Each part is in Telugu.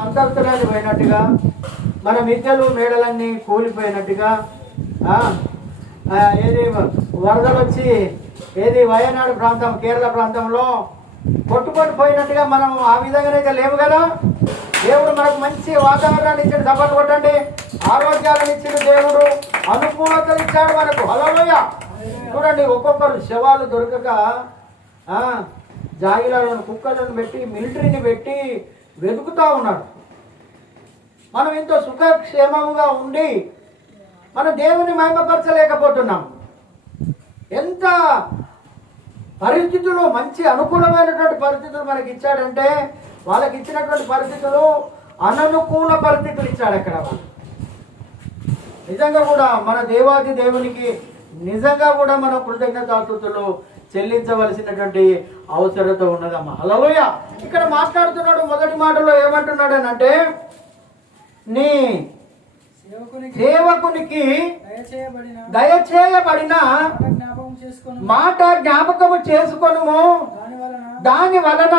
అంతస్తులని పోయినట్టుగా మన మిద్దెలు మేడలన్నీ కూలిపోయినట్టుగా ఏది వరదలు వచ్చి ఏది వయనాడు ప్రాంతం కేరళ ప్రాంతంలో కొట్టుకొని మనం ఆ విధంగానైతే లేవు కదా. దేవుడు మనకు మంచి వాతావరణాన్ని ఇచ్చాడు. సపోర్ట్ కొట్టండి. ఆరోగ్యాలను ఇచ్చిన దేవుడు, అనుకూలతలు ఇచ్చాడు మనకు. హల్లెలూయా. చూడండి, ఒక్కొక్కరు శవాలు దొరకక జాగిలను కుక్కలను పెట్టి మిలిటరీని పెట్టి వెతుకుతూ ఉన్నాడు. మనం ఎంతో సుఖక్షేమముగా ఉండి మన దేవుని మహిమపరచలేకపోతున్నాం. ఎంత పరిస్థితులు మంచి అనుకూలమైనటువంటి పరిస్థితులు మనకి ఇచ్చాడంటే వాళ్ళకి ఇచ్చినటువంటి పరిస్థితులు అననుకూల పరిస్థితులు ఇచ్చాడు. అక్కడ నిజంగా కూడా మన దేవాది దేవునికి నిజంగా కూడా మనం కృతజ్ఞతాస్తుతులు చెల్లించవలసినటువంటి అవసరత ఉన్నదమ్మా. హల్లెలూయా. ఇక్కడ మాట్లాడుతున్నాడు. మొదటి మాటలో ఏమంటున్నాడు అని అంటే, నీ సేవకునికి దయచేయబడిన మాట జ్ఞాపకము చేసుకొనుము, దాని వలన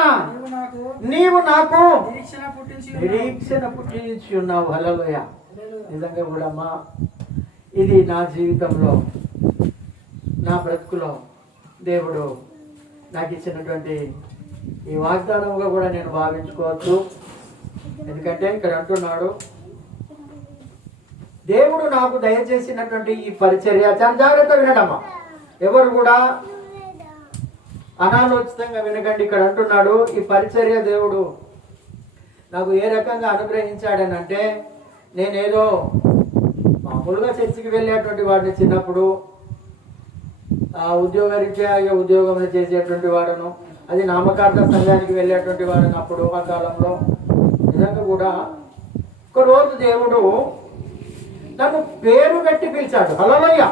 నీవు నాకు నిరీక్షణ పుట్టించి ఉన్నావు. హల్లెలూయా. నిజంగా కూడా అమ్మా, ఇది నా జీవితంలో, నా బ్రతుకులో దేవుడు నాకు ఇచ్చినటువంటి ఈ వాగ్దానంగా కూడా నేను భావించుకోవచ్చు. ఎందుకంటే ఇక్కడ అంటున్నాడు, దేవుడు నాకు దయచేసినటువంటి ఈ పరిచర్య. చాలా జాగ్రత్త వినడమ్మా, ఎవరు కూడా అనాలోచితంగా వినకండి. ఇక్కడ అంటున్నాడు, ఈ పరిచర్య దేవుడు నాకు ఏ రకంగా అనుగ్రహించాడని అంటే, నేనేదో మామూలుగా చర్చికి వెళ్ళేటువంటి వాడిని, చిన్నప్పుడు ఉద్యోగరీత్యా ఉద్యోగం చేసేటువంటి వాడును, అది నామకార్థ సంఘానికి వెళ్ళేటువంటి వాడును. అప్పుడు ఆ కాలంలో నిజంగా కూడా ఒక రోజు దేవుడు నన్ను పేరు పెట్టి పిలిచాడు. హల్లెలూయా.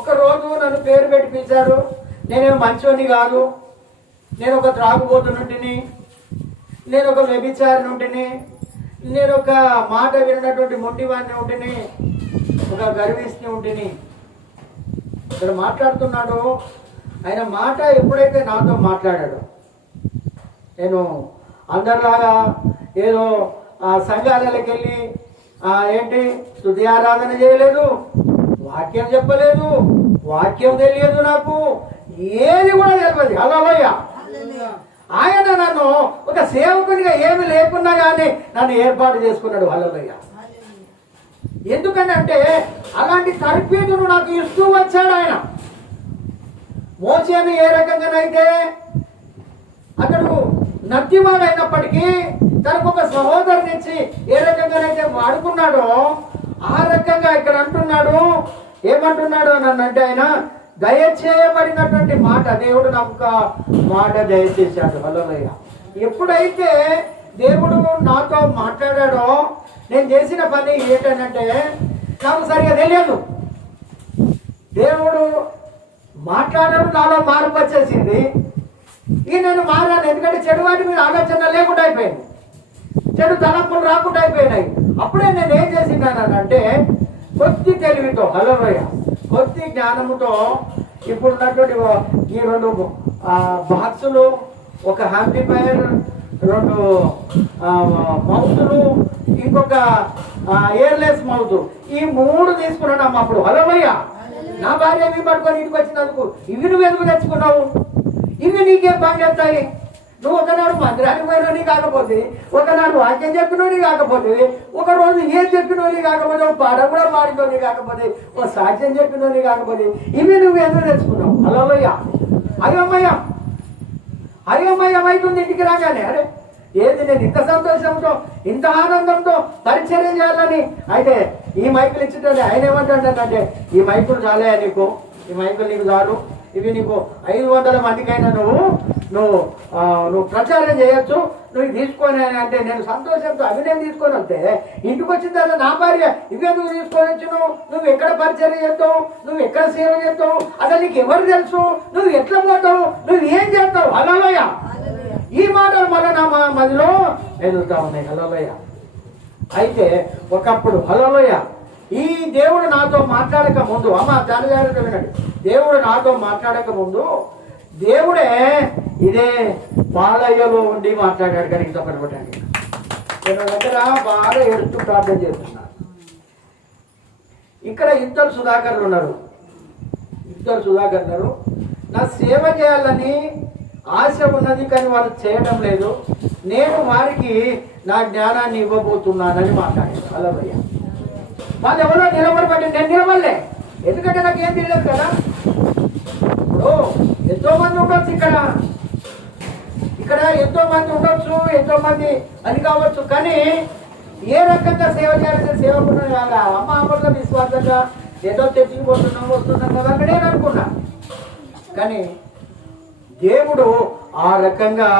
ఒక రోజు నన్ను పేరు పెట్టి పిలిచాడు. నేనేం మంచోని కాదు, నేను ఒక త్రాగుబోతునుంటిని, నేను ఒక వ్యభిచారినుంటిని, నేను ఒక మాట వినటువంటి మొండివాడిని ఉంటిని, ఒక గర్విష్ని ఉంటిని. ఇక్కడ మాట్లాడుతున్నాడు. ఆయన మాట ఎప్పుడైతే నాతో మాట్లాడాడు, నేను అందరిలాగా ఏదో సంఘాలకి వెళ్ళి ఏంటి స్తుతి ఆరాధన చేయలేదు, వాక్యం చెప్పలేదు, వాక్యం తెలియదు, నాకు ఏది కూడా తెలియదు. హల్లెలూయా. ఆయన నన్ను ఒక సేవకునిగా ఏమి లేకున్నా కానీ నన్ను ఏర్పాటు చేసుకున్నాడు. హల్లెలూయా. ఎందుకంటే అలాంటి తర్ఫీదును నాకు ఇస్తూ వచ్చాడు ఆయన. మోసేను ఏ రకంగానైతే అతడు నత్తివాడైనప్పటికీ తనకు ఒక సహోదరుని ఇచ్చి ఏ రకంగానైతే వాడుకున్నాడో, ఆ రకంగా ఇక్కడ అంటున్నాడు. ఏమంటున్నాడు అని అంటే, ఆయన దయచేయబడినటువంటి మాట, దేవుడు నాకు ఒక మాట దయచేశాడు. హల్లెలూయా. ఎప్పుడైతే దేవుడు నాతో మాట్లాడాడో, నేను చేసిన పని ఏంటంటే నాకు సరిగా తెలియదు. దేవుడు మాట్లాడాడు, నాలో మార్పు వచ్చేసింది. నేను మారాను. ఎందుకంటే చెడు వాటి మీద ఆలోచన లేకుండా అయిపోయింది, చెడు తలంపులు రాకుండా అయిపోయినాయి. అప్పుడే నేను ఏం చేసినానంటే, కొద్ది తెలివితో, హల్లెలూయా, కొద్ది జ్ఞానముతో ఇప్పుడున్నటువంటి ఈ 2 బాక్సులు, ఒక యాంప్లిఫైయర్, 2 మౌతులు, ఇంకొక ఎయిర్లెస్ మౌత్, ఈ 3 తీసుకున్నాను అమ్మ అప్పుడు. హల్లెలూయా. నా భార్య ఇవి పట్టుకొని ఇంటికి వచ్చినందుకు, ఇవి నువ్వు ఎందుకు తెచ్చుకున్నావు, ఇవి నీకేం పని చేస్తాయి, నువ్వు ఒకనాడు మందిరానికి పోయినోని కాకపోతే, ఒకనాడు వాక్యం చెప్పినోని కాకపోతే, ఒకరోజు ఏం చెప్పినోని కాకపోతే, ఒక పాట కూడా పాడినోని కాకపోతే, ఒక సాక్ష్యం చెప్పినోని కాకపోతే, ఇవి నువ్వు ఎందుకు తెచ్చుకున్నావు. హల్లెలూయా. అయోమయం అయోమయం అవుతుంది ఇంటికి రాగానే. అరే ఏది, నేను ఇంత సంతోషంతో ఇంత ఆనందంతో పరిచర్య చేయాలని. అయితే ఈ మైకులు ఇచ్చేటండి ఆయన ఏమంటాడంటే, ఈ మైకులు చాలే నీకు, ఈ మైకులు నీకు చాలు, ఇవి నీకు 500 మందికైనా నువ్వు ప్రచారం చేయొచ్చు, నువ్వు తీసుకొని అంటే, నేను సంతోషంతో అవి నేను తీసుకొని వస్తే, ఇంటికి వచ్చిన తర్వాత నా భార్య ఇవెందుకు తీసుకొని వచ్చి, నువ్వు ఎక్కడ పరిచయం చేస్తావు, నువ్వు ఎక్కడ సేవ చేస్తావు, అసలు నీకు ఎవరు తెలుసు, నువ్వు ఎట్లా పోతావు, నువ్వు ఏం చేస్తావు. హల్లెలూయా. ఈ మాటలు మళ్ళీ నా మదిలో ఎదుగుతా ఉన్నాయి. హల్లెలూయా. అయితే ఒకప్పుడు, హల్లెలూయా, ఈ దేవుడు నాతో మాట్లాడక ముందు, అమ్మ చాలా జాగ్రత్త వినండి, దేవుడు నాతో మాట్లాడక ముందు దేవుడే ఇదే పాలయ్యలో ఉండి మాట్లాడాడు. కానీ ఇంత పనిపట్టండి. నేను దగ్గర బాగా ఏడుస్తూ ప్రార్థన చేస్తున్నాను. ఇక్కడ ఇద్దరు సుధాకర్లు ఉన్నారు. నా సేవ చేయాలని ఆశ ఉన్నది, కానీ వాళ్ళు చేయడం లేదు. నేను వారికి నా జ్ఞానాన్ని ఇవ్వబోతున్నానని మాట్లాడాను. అలా భయ్య వాళ్ళు ఎవరో నిలబడబట్టి నేను నిలబడలే, ఎందుకంటే నాకు ఏం తెలియదు కదా. ఇప్పుడు ఎంతో మంది ఉండొచ్చు, ఇక్కడ ఎంతో మంది ఉండొచ్చు, ఎంతో మంది అది కావచ్చు, కానీ ఏ రకంగా సేవ చేయాలంటే సేవకున్నాను కాదా. అమ్మ అమ్మగా విశ్వాసంగా ఏదో తెచ్చిపోతున్నాం వస్తున్నాం కదా అని నేను అనుకున్నా. కానీ దేవుడు ఆ రకంగా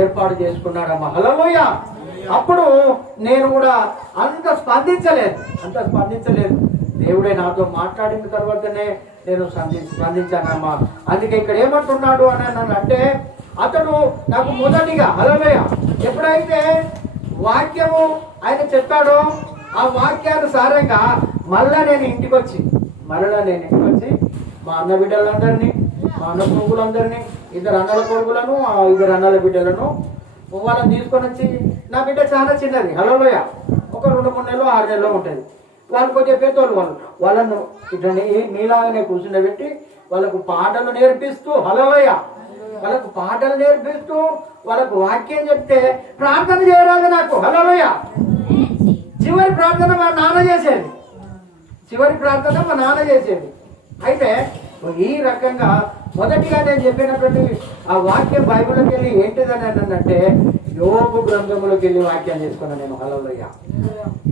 ఏర్పాటు చేసుకున్నాడమ్మా. హల్లెలూయా. అప్పుడు నేను కూడా అంత స్పందించలేదు. దేవుడే నాతో మాట్లాడిన తర్వాతనే నేను స్పందించానమ్మా. అందుకే ఇక్కడ ఏమంటున్నాడు అని అంటే, అతడు నాకు మొదటిగా హల్లెలూయా ఎప్పుడైతే వాక్యము ఆయన చెప్పాడో ఆ వాక్యానుసారంగా మళ్ళా నేను ఇంటికి వచ్చి మా అన్న బిడ్డలందరినీ, మా అన్న కొడుకులందరినీ, 2 అన్నల కొడుకులను, 2 అన్నల బిడ్డలను వాళ్ళని తీసుకొని వచ్చి, నా బిడ్డ చాలా చిన్నది హల్లెలూయా, ఒక 2-3 నెలలు 6 నెలలు ఉంటుంది. వాళ్ళు కొద్దిగా పెద్దోళ్ళు, వాళ్ళను ఇట్లా మీలాగానే కూర్చుండబెట్టి వాళ్ళకు పాటలు నేర్పిస్తూ హల్లెలూయా, వాళ్ళకు పాటలు నేర్పిస్తూ వాళ్ళకు వాక్యం చెప్తే ప్రార్థన చేయరాదు నాకు హల్లెలూయా. చివరి ప్రార్థన మా నాన్న చేసేది. అయితే ఈ రకంగా మొదటిగా నేను చెప్పినటువంటి ఆ వాక్యం బైబిల్లోకి వెళ్ళి ఏంటిదని అంటే, యోబు గ్రంథంలోకి వెళ్ళి వాక్యం చేసుకున్నాను నేను హల్లెలూయా.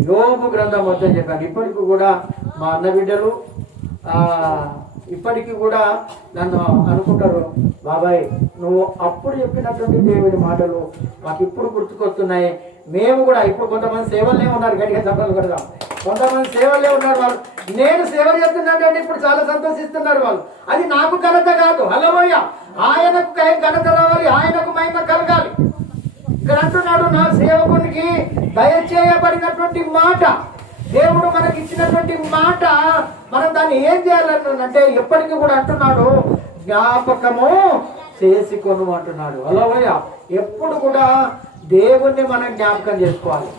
యోబు గ్రంథం మొత్తం చెప్పాను. ఇప్పటికి కూడా మా అన్న బిడ్డలు ఇప్పటికీ కూడా నన్ను అనుకుంటారు, బాబాయ్ నువ్వు అప్పుడు చెప్పినటువంటి దేవుని మాటలు మాకు ఇప్పుడు గుర్తుకొస్తున్నాయి. మేము కూడా ఇప్పుడు కొంతమంది సేవలే ఉన్నారు, గట్టిగా చెప్పాలి కదా, కొంతమంది సేవలే ఉన్నారు. వాళ్ళు నేను సేవ చేస్తున్నానంటే ఇప్పుడు చాలా సంతోషిస్తున్నారు వాళ్ళు. అది నాకు ఘనత కాదు హల్లెలూయా, ఆయనకు ఘనత రావాలి, ఆయనకు మహిమ కలగాలి. ఇక్కడ అంటున్నాడు, నా సేవకునికి దయచేయబడినటువంటి మాట, దేవుడు మనకి ఇచ్చినటువంటి మాట, మనం దాన్ని ఏం చేయాలంటే ఎప్పటికీ కూడా అంటున్నాడు, జ్ఞాపకము చేసుకొను అంటున్నాడు. హల్లెలూయా. ఎప్పుడు కూడా దేవుణ్ణి మనం జ్ఞాపకం చేసుకోవాలి,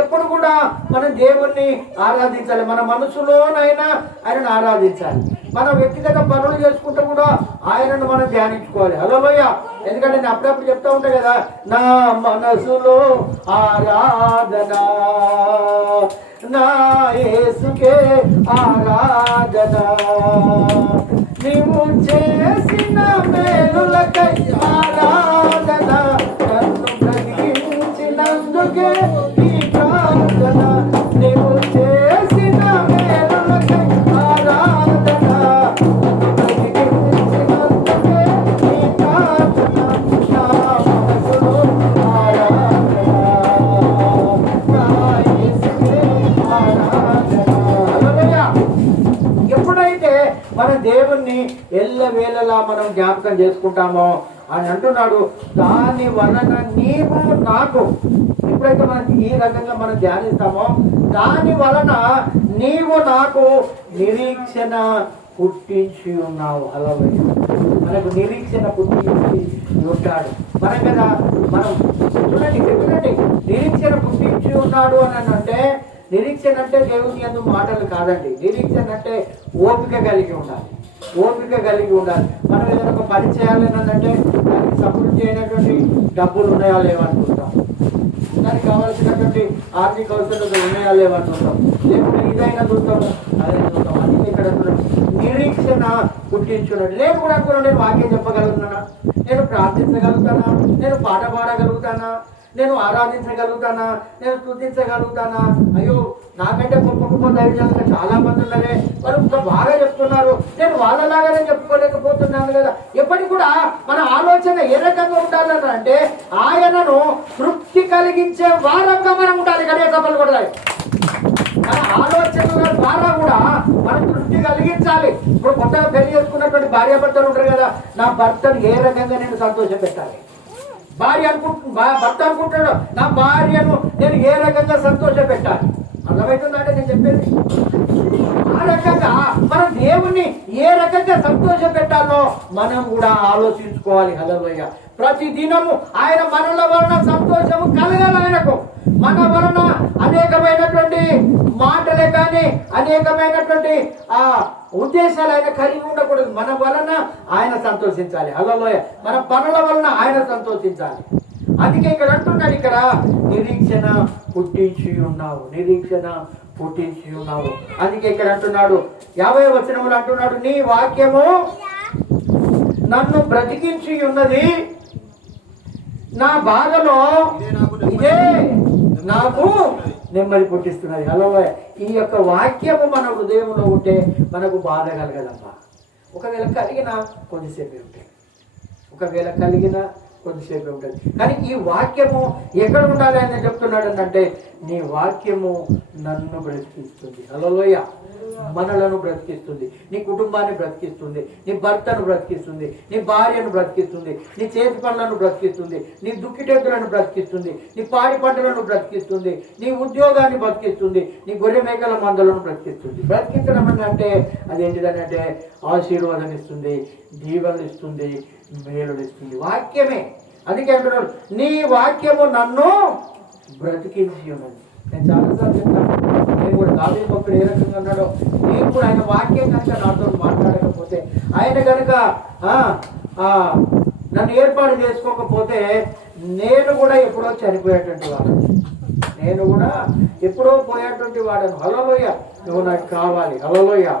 ఎప్పుడు కూడా మనం దేవుణ్ణి ఆరాధించాలి. మన మనసులోనైనా ఆయనను ఆరాధించాలి. మన వ్యక్తిగత పనులు చేసుకుంటూ కూడా ఆయనను మనం ధ్యానించుకోవాలి. హల్లెలూయా. ఎందుకంటే నేను అప్పుడప్పుడు చెప్తా ఉంటా కదా, నా మనసులో ఆరాధన, నా యేసుకే ఆరాధన, నీవు చేసిన మేలులకై ఆరాధన, నన్ను బ్రతికించినందుకే ఈ ప్రార్థన, నీవు చేసిన మేలులకై ఆరాధన, నన్ను బ్రతికించినందుకే ఈ ప్రార్థన, నా మనసులో ఆరాధన, నా యేసుకే ఆరాధన. హల్లెలూయా. ఎప్పుడైతే మన దేవుణ్ణి ఎల్లవేళలా మనం జ్ఞాపకం చేసుకుంటామో అని అంటున్నాడు, దాని వలన నీవు నాకు, ఎప్పుడైతే మనం ఈ రకంగా మనం ధ్యానిస్తామో దాని వలన నీవు నాకు నిరీక్షణ పుట్టించి ఉన్నావు. అలా మనకు నిరీక్షణ పుట్టించి ఉంటాడు. మనం కదా మనం చూడండి నిరీక్షణ పుట్టించి ఉన్నాడు అని అంటే, నిరీక్షణ అంటే దేవుని యందు మాటలు కాదండి. నిరీక్షణ అంటే ఓపిక కలిగి ఉండాలి. మనం ఏదైనా ఒక పని చేయాలని అంటే దానికి సపోర్ట్ చేయనటువంటి డబ్బులు ఉన్నాయా లేవనుకుంటాం, దానికి కావాల్సినటువంటి ఆర్థిక అవసరాలు ఉన్నాయా లేవనుకుంటాం, లేకపోతే ఇదైనా చూస్తాం అదైనా చూస్తాం. అందుకే ఇక్కడ నిరీక్షణ పుట్టించున్నాడు. నేను కూడా అనుకున్నాను, నేను వాక్యం చెప్పగలుగుతానా, నేను ప్రార్థించగలుగుతానా, నేను పాట పాడగలుగుతానా, నేను ఆరాధించగలుగుతానా, నేను స్తుతించగలుగుతానా? అయ్యో నాకంటే గొప్ప దైవజనులుగా చాలా మంది ఉన్నారే, వాళ్ళు ఇంకా బాగా చెప్తున్నారు, నేను వాళ్ళలాగానే చెప్పుకోలేకపోతున్నాను కదా. ఎప్పటికి కూడా మన ఆలోచన ఏ రకంగా ఉండాలని అంటే, ఆయనను తృప్తి కలిగించే వారంగా మనం ఉండాలి. గడియ సభలు కూడా మన ఆలోచనల ద్వారా కూడా మనం తృప్తి కలిగించాలి. ఇప్పుడు కొత్తగా పెళ్లి చేసుకున్నటువంటి భార్యాభర్తలు ఉంటారు కదా, నా భర్తను ఏ రకంగా నేను సంతోషం పెట్టాలి, భర్త అనుకుంటాడు నా భార్యను నేను ఏ రకంగా సంతోష పెట్టాలి. అర్థమవుతుందంటే నేను చెప్పేది? ఆ రకంగా మనం దేవుణ్ణి ఏ రకంగా సంతోష పెట్టాలో మనం కూడా ఆలోచించుకోవాలి. హల్లెలూయా. ప్రతి దినము ఆయన మనల వలన సంతోషము కలగాలి. ఆయనకు మన వలన అనేకమైనటువంటి మాటలే కానీ అనేకమైనటువంటి ఉద్దేశాలు ఆయన కలిగి ఉండకూడదు. మన వలన ఆయన సంతోషించాలి. హల్లెలూయా. మన పనుల వలన ఆయన సంతోషించాలి. అందుకే ఇక్కడ అంటున్నాడు, ఇక్కడ నిరీక్షణ పుట్టించి ఉన్నావు, నిరీక్షణ పుట్టించి ఉన్నావు. అందుకే ఇక్కడ అంటున్నాడు 50వ వచనములు అంటున్నాడు, నీ వాక్యము నన్ను బ్రతికించి ఉన్నది, నా బాధలో ఇదే నాకు నెమ్మది పుట్టిస్తున్నది. హల్లెలూయా. ఈ యొక్క వాక్యము మన హృదయంలో ఉంటే మనకు బాధ కలగదమ్మా. ఒకవేళ కలిగిన కొద్దిసేపే ఉంటాయి, ఒకవేళ కలిగిన కొద్దిసేపే ఉంటుంది. కానీ ఈ వాక్యము ఎక్కడ ఉండాలి అని చెప్తున్నాడు అంటే, నీ వాక్యము నన్ను బ్రతికిస్తుంది. హల్లెలూయా. మనలను బ్రతికిస్తుంది, నీ కుటుంబాన్ని బ్రతికిస్తుంది, నీ భర్తను బ్రతికిస్తుంది, నీ భార్యను బ్రతికిస్తుంది, నీ చేతి పనులను బ్రతికిస్తుంది, నీ దుక్కిటెద్దులను బ్రతికిస్తుంది, నీ పాడి పంటలను బ్రతికిస్తుంది, నీ ఉద్యోగాన్ని బ్రతికిస్తుంది, నీ గొర్రె మేకల మందలను బ్రతికిస్తుంది. బ్రతికించడం అంటే అదేంటిదని అంటే ఆశీర్వాదం ఇస్తుంది, దీవెనలు ఇస్తుంది, మేలులు ఇస్తుంది. వాక్యమే. అందుకే అంటున్నాడు, నీ వాక్యము నన్ను బ్రతికించి ఉన్నది. నేను చాలాసార్లు చెప్తాను, నేను కూడా దావీదు భక్తుడు ఏ రకంగా అన్నాడో, నేను కూడా ఆయన వాక్యం కనుక నాతో మాట్లాడకపోతే, ఆయన కనుక నన్ను ఏర్పాటు చేసుకోకపోతే నేను కూడా ఎప్పుడో చనిపోయేటువంటి వాడు, నేను కూడా ఎప్పుడో పోయేటువంటి వాడను. హల్లెలూయా. నువ్వు నాకు కావాలి, హల్లెలూయా.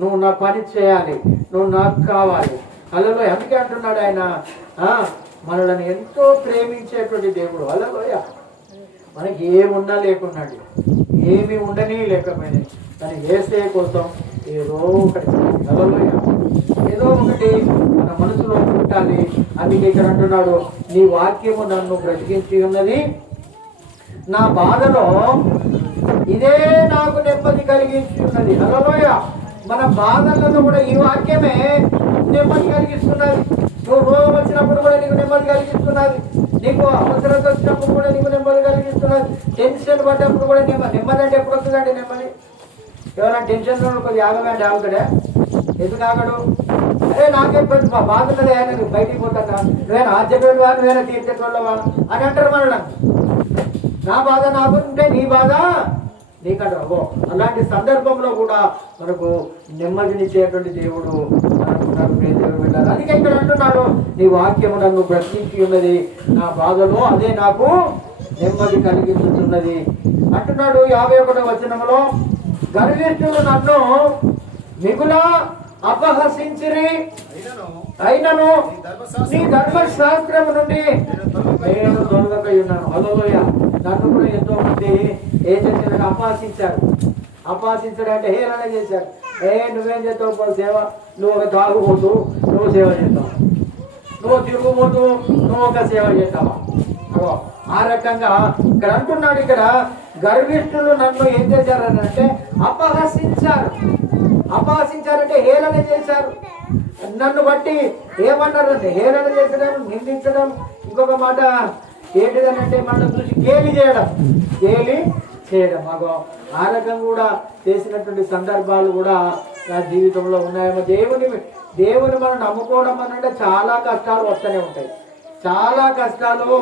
నువ్వు నా పని చేయాలి, నువ్వు నాకు కావాలి. హల్లెలూయా. అందుకే అంటున్నాడు ఆయన మనల్ని ఎంతో ప్రేమించేటువంటి దేవుడు. హల్లెలూయా. మనకి ఏమున్నా లేకున్నాడు, ఏమి ఉండని లేకపోయినా కానీ యేసయ్య కోసం ఏదో ఒకటి, హల్లెలూయా, ఏదో ఒకటి మన మనసులో పుట్టాలి. అందుకే ఇక్కడ అంటున్నాడు, నీ వాక్యము నన్ను బ్రతికించి ఉన్నది, నా బాధలో ఇదే నాకు నెమ్మది కలిగించి ఉన్నది. హల్లెలూయా. మన బాధలలో కూడా ఈ వాక్యమే నెమ్మది కలిగిస్తున్నది. నువ్వు రోగం వచ్చినప్పుడు కూడా నీకు నెమ్మది కలిగిస్తున్నది, నీకు అవసరత వచ్చినప్పుడు కూడా నీకు నెమ్మది కలిగిస్తున్నది, టెన్షన్ పడ్డప్పుడు కూడా నెమ్మది అంటే ఎప్పుడు వస్తుందండి నెమ్మది? ఎవరైనా టెన్షన్లో కొద్ది ఆగమంటే ఆగుతాడా? ఎందుకు ఆగడు? అరే నాకే బాధ ఉన్నది, ఆయన బయటికి పోతాడా, నువ్వేనా ఆశ్చర్యవా, నువ్వేనా తీర్చేటోళ్ళవా అని అంటారు మనల్ని. నా బాధ నాకుంటే నీ బాధ నీకంటారు. అలాంటి సందర్భంలో కూడా మనకు నెమ్మదినిచ్చేటువంటి దేవుడు వెళ్ళారు. అందుకే ఇక్కడ అంటున్నాడు, నీ వాక్యము నన్ను బ్రతికించి ఉన్నది, నా బాధలో అదే నాకు నెమ్మది కలిగిస్తున్నది అంటున్నాడు. 51వ వచనంలో, గర్విష్ఠులు నన్ను మిగుల అపహసించిరి, అయినను నీ ధర్మశాస్త్రము నుండి నేను తొలగకై ఉన్నాను. హల్లెలూయా. నన్ను కూడా ఎంతో మంది ఏం చేశారంటే అపహసించారు. అపహసించడం అంటే హేళన చేశారు. నువ్వేం చేస్తావు సేవ, నువ్వు ఒక తాగుబోతు, నువ్వు సేవ చేస్తావు, నువ్వు తిరుగుబోతు, నువ్వు ఒక సేవ చేస్తావా? ఆ రకంగా ఇక్కడ అంటున్నాడు. ఇక్కడ గర్విష్ఠులు నన్ను ఏం చేశారని అంటే అపహసించారు. అపహసించారంటే హేళన చేశారు. నన్ను బట్టి ఏమన్నారంటే హేళన చేసడం, నిందించడం. ఇంకొక మాట ఏంటిదనంటే మనం చూసి గేలి చేయడం, గేలి చేయడం. మాకు ఆ రకం కూడా చేసినటువంటి సందర్భాలు కూడా నా జీవితంలో ఉన్నాయేమో. దేవుని మనం నమ్ముకోవడం అంటే చాలా కష్టాలు వస్తూనే ఉంటాయి. చాలా కష్టాలు,